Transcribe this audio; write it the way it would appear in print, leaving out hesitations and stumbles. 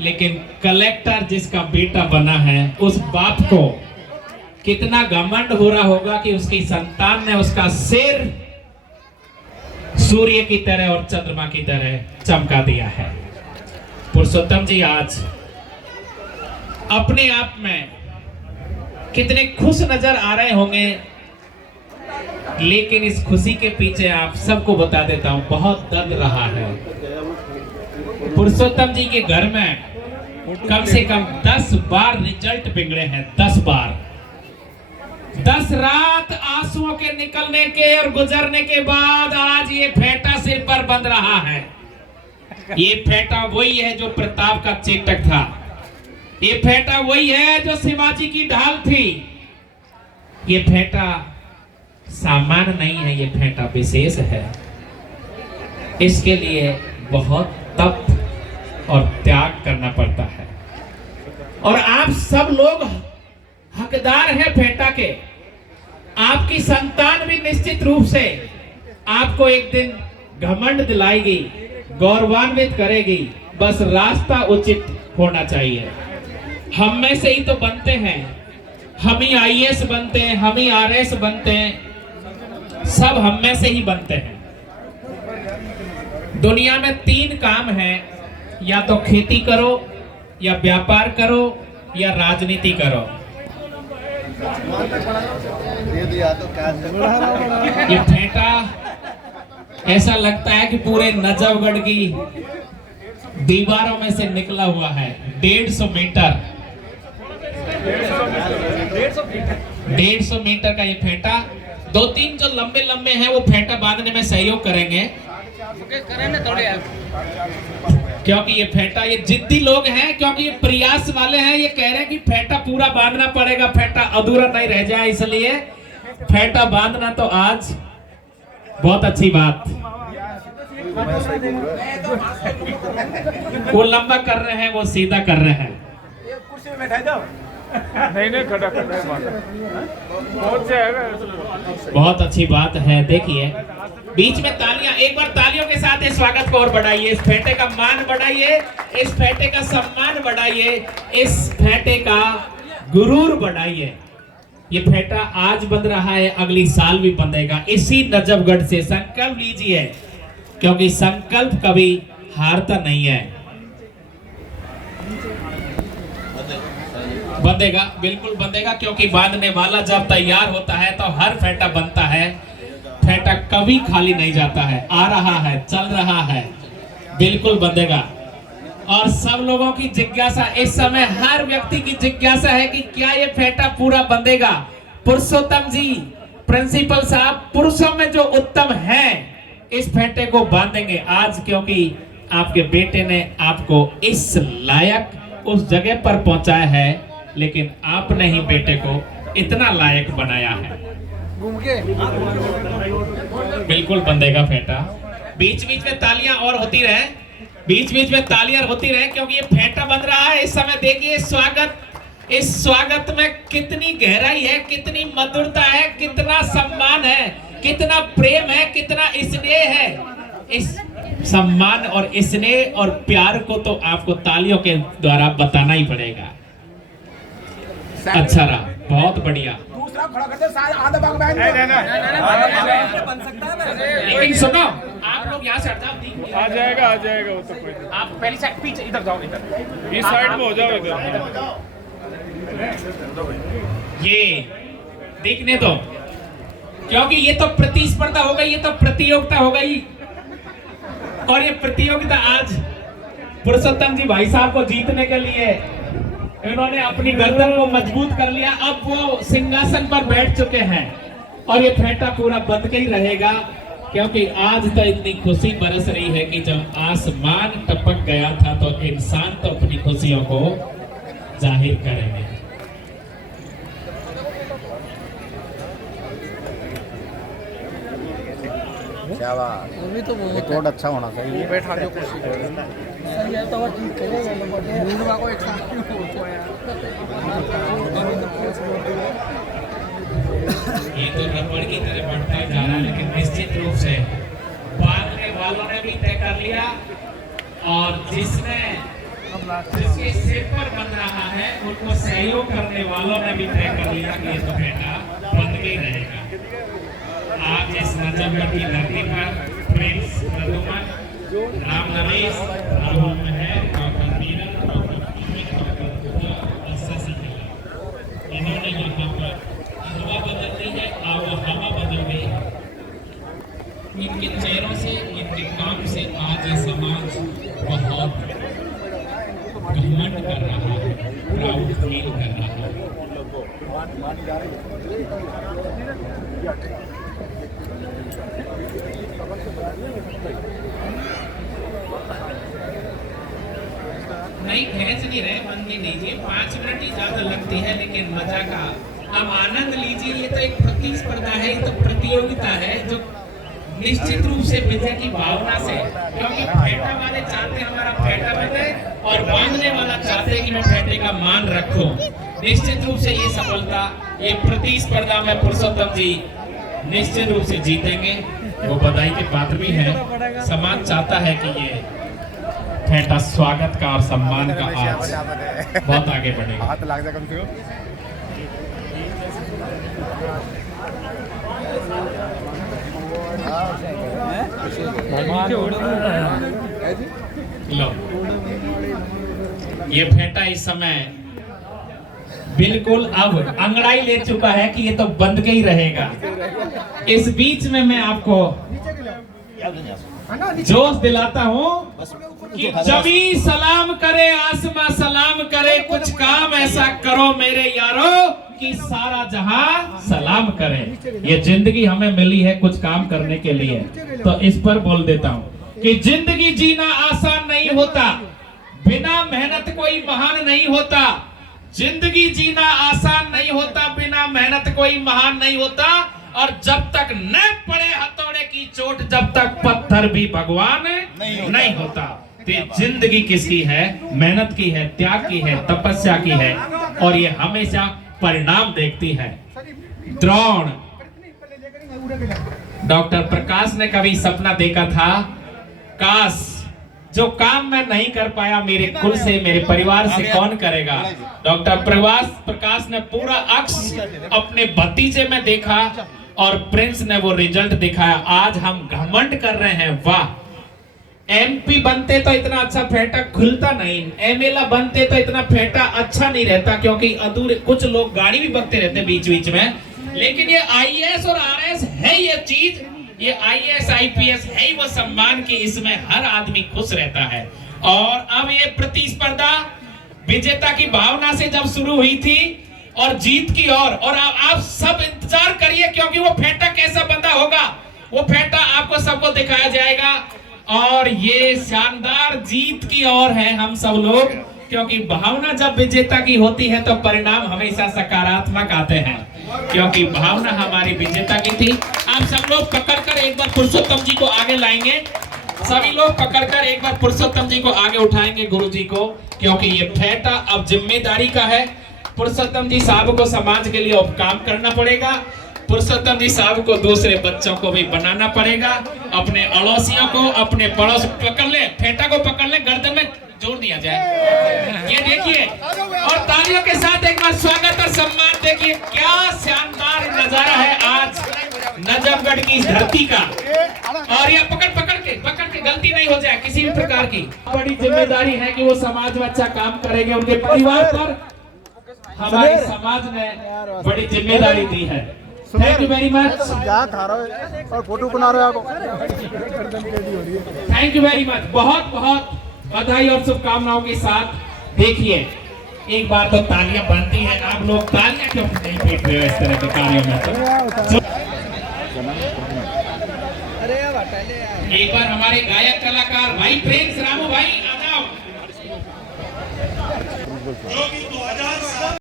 लेकिन कलेक्टर जिसका बेटा बना है उस बाप को कितना घमंड हो रहा होगा कि उसकी संतान ने उसका सिर सूर्य की तरह और चंद्रमा की तरह चमका दिया है। पुरुषोत्तम जी आज अपने आप में कितने खुश नजर आ रहे होंगे, लेकिन इस खुशी के पीछे आप सबको बता देता हूं बहुत दर्द रहा है। पुरुषोत्तम जी के घर में कम से कम 10 बार रिजल्ट बिगड़े हैं, 10 बार। 10 रात आंसुओं के निकलने के और गुजरने के बाद आज ये फेंटा सिर पर बंध रहा है। ये फेंटा वही है जो प्रताप का चेटक था, ये फेंटा वही है जो शिवाजी की ढाल थी। ये फेंटा सामान्य नहीं है, ये फेंटा विशेष है। इसके लिए बहुत तप और त्याग करना पड़ता है और आप सब लोग हकदार हैं फेंटा के। आपकी संतान भी निश्चित रूप से आपको एक दिन घमंड दिलाएगी, गौरवान्वित करेगी, बस रास्ता उचित होना चाहिए। हम में से ही तो बनते हैं, हम ही आईएएस बनते हैं, हम ही आरएस बनते हैं, सब हम में से ही बनते हैं। दुनिया में 3 काम हैं, या तो खेती करो, या व्यापार करो, या राजनीति करो। ये फेंटा ऐसा लगता है कि पूरे नजफगढ़ की दीवारों में से निकला हुआ है। 150 मीटर 150 मीटर का ये फेंटा। 2-3 जो लंबे लंबे हैं वो फेंटा बांधने में सहयोग करेंगे, क्योंकि ये फेंटा, ये जिद्दी लोग हैं, क्योंकि ये प्रयास वाले हैं। ये कह रहे हैं कि फेंटा पूरा बांधना पड़ेगा, फेंटा अधूरा नहीं रह जाए, इसलिए फेंटा बांधना तो आज बहुत अच्छी बात। वो लंबा कर रहे हैं, वो सीधा कर रहे हैं। कुर्सी में बैठा जाओ। नहीं खड़ा बहुत अच्छी बात है। देखिए बीच में तालियां, एक बार तालियों के साथ इस स्वागत को और बढ़ाइए, इस फेंटे का मान बढ़ाइए, इस फेंटे का सम्मान बढ़ाइए, इस फेंटे का गुरूर बढ़ाइए। ये फेंटा आज बंध रहा है, अगली साल भी बंधेगा इसी नजफगढ़ से। संकल्प लीजिए, क्योंकि संकल्प कभी हारता नहीं है। बंधेगा, बिल्कुल बंधेगा, क्योंकि बांधने वाला जब तैयार होता है तो हर फेंटा बनता है। फेंटा कभी खाली नहीं जाता है, आ रहा है, चल रहा है, बिल्कुल बंधेगा। और सब लोगों की जिज्ञासा इस समय, हर व्यक्ति की जिज्ञासा है कि क्या ये फेंटा पूरा बंधेगा। पुरुषोत्तम जी, प्रिंसिपल साहब, पुरुषों में जो उत्तम हैं इस फेंटे को बांधेंगे आज, क्योंकि आपके बेटे ने आपको इस लायक उस जगह पर पहुंचाया है, लेकिन आपने ही बेटे को इतना लायक बनाया है। बिल्कुल बंधेगा फेंटा। बीच बीच में तालियां और होती रहे, बीच बीच में तालियां होती रहे, क्योंकि ये फेंटा बंध रहा है। इस समय देखिए स्वागत, इस स्वागत में कितनी गहराई है, कितनी मधुरता है, कितना सम्मान है, कितना प्रेम है, कितना स्नेह है। इस सम्मान और स्नेह और प्यार को तो आपको तालियों के द्वारा बताना ही पड़ेगा। अच्छा रहा, बहुत बढ़िया। दूसरा खड़ा करते आधा भाग बन सकता है। लेकिन सुनो, आप लोग यहाँ से हट जाओ। आ जाएगा वो तो कोई नहीं। आप पहली साइड पीछे इधर जाओ, इधर इस साइड में हो जाओ इधर। ये देखने दो, क्योंकि ये तो प्रतिस्पर्धा हो गई, ये तो प्रतियोगिता हो गई। और ये प्रतियोगिता आज पुरुषोत्तम जी भाई साहब को जीतने के लिए इन्होंने अपनी गर्दन को मजबूत कर लिया। अब वो सिंहासन पर बैठ चुके हैं और ये फेंटा पूरा बंद के ही रहेगा, क्योंकि आज तो इतनी खुशी बरस रही है कि जब आसमान टपक गया था तो इंसान तो अपनी खुशियों को जाहिर करेंगे। क्या बात, तो रिकॉर्ड अच्छा होना चाहिए। बैठा जो कुर्सी सही है तो ठीक करेगा को एक साथ ये तो रबड़ की तरह बढ़ता जा रहा है, लेकिन निश्चित रूप से बांधने वालों ने भी तय कर लिया और जिसने जिसके सिर पर बन रहा है उनको सहयोग करने वालों ने भी तय कर लिया कि ये तो बेटा बंद के ही रहेगा। आज इस नजफगढ़ की धरती पर prince Pradyuman, Ram Naresh, Rahul Mahar, doctor Meera, doctor Amit, doctor Shashi Kala, इन्होंने यहाँ पर हवा बदल दी है और वो हवा बदल गई है। इनके चेहरों से, इनके काम से आज ये समाज बहुत घमंड कर रहा है, प्राउड फील कर रहा है। नहीं खींच नहीं रहे, मन नहीं लीजिए, 5 मिनट ही ज्यादा लगती है, लेकिन मजा का अब आनंद लीजिए। ये तो एक प्रतिस्पर्धा है, ये तो प्रतियोगिता है जो निश्चित रूप से विजय की भावना से, क्योंकि फेटा वाले चाहते हमारा फेटा बने और बांधने वाला चाहते कि मैं फेटे का मान रखूं। निश्चित रूप से ये सफलता, ये प्रतिस्पर्धा में पुरुषोत्तम जी निश्चित रूप से जीतेंगे, वो बधाई के पात्र भी हैं। समाज चाहता है कि ये फेटा स्वागत का और सम्मान का आज बहुत आगे बढ़ेगा। हाथ लग जाए कम से कम। लो, ये फेटा इस समय बिल्कुल अब अंगड़ाई ले चुका है कि ये तो बंद के ही रहेगा। इस बीच में मैं आपको जोश दिलाता हूँ कि जमी सलाम करे, आसमां सलाम करे, कुछ काम ऐसा करो मेरे यारो कि सारा जहां सलाम करे। ये जिंदगी हमें मिली है कुछ काम करने के लिए, तो इस पर बोल देता हूँ कि जिंदगी जीना आसान नहीं होता, बिना मेहनत कोई महान नहीं होता। जिंदगी जीना आसान नहीं होता, बिना मेहनत कोई महान नहीं होता। और जब तक न पड़े हथौड़े की चोट, जब तक पत्थर भी भगवान नहीं होता। तो जिंदगी किसकी है? मेहनत की है, त्याग की है, तपस्या की है, और ये हमेशा परिणाम देखती है। द्रोण डॉक्टर प्रकाश ने कभी सपना देखा था, काश जो काम मैं नहीं कर पाया मेरे कुल से, मेरे परिवार से कौन करेगा। डॉक्टर प्रकाश ने पूरा अक्स अपने भतीजे में देखा और प्रिंस ने वो रिजल्ट दिखाया। आज हम घमंड कर रहे हैं, वाह एमपी बनते तो इतना अच्छा फेटा खुलता नहीं, एमएलए बनते तो इतना फेटा अच्छा नहीं रहता, क्योंकि अधूरे कुछ लोग गाड़ी भी बकते रहते बीच बीच में। लेकिन ये आईएएस और आरएएस है ये चीज, ये आईएएस आईपीएस है ही वो सम्मान की, इसमें हर आदमी खुश रहता है। और अब ये प्रतिस्पर्धा विजेता की भावना से जब शुरू हुई थी और जीत की ओर, और आप सब इंतजार करिए, क्योंकि वो फेंटा कैसा बंधा होगा, वो फेंटा आपको सबको दिखाया जाएगा। और ये शानदार जीत की ओर है हम सब लोग, क्योंकि भावना जब विजेता की होती है तो परिणाम हमेशा सकारात्मक आते हैं, क्योंकि भावना हमारी विजेता की थी। आप सब लोग पकड़कर एक बार पुरुषोत्तम जी को आगे लाएंगे, सभी लोग पकड़कर एक बार पुरुषोत्तम जी को आगे उठाएंगे, गुरु जी को, क्योंकि ये फेटा अब जिम्मेदारी का है। पुरुषोत्तम जी साहब को समाज के लिए अब काम करना पड़ेगा, पुरुषोत्तम जी साहब को दूसरे बच्चों को भी बनाना पड़ेगा, अपने अड़ोसियों को, अपने पड़ोस पकड़ ले, फेटा को पकड़ ले, गर्दन में जोड़ दिया जाए। ये देखिए, और तालियों के साथ एक बार स्वागत और सम्मान देखिए, क्या शानदार नजारा है आज नजफगढ़ की धरती का। और ये पकड़ के गलती नहीं हो जाए किसी भी प्रकार की। बड़ी जिम्मेदारी है कि वो समाज में अच्छा काम करेंगे, उनके परिवार पर हमारे समाज ने बड़ी जिम्मेदारी दी है। Thank you very much. क्या खा रहे हो और फोटो बना रहे हो? थैंक यू वेरी मच, बहुत बहुत बधाई और शुभकामनाओं के साथ। देखिए एक बार तो तालियां बनती हैं, आप लोग तालियां क्यों नहीं पीट रहे हो इस तरह के कार्यों में? तो एक बार हमारे गायक कलाकार भाई प्रिंस रामू भाई आ जाओ।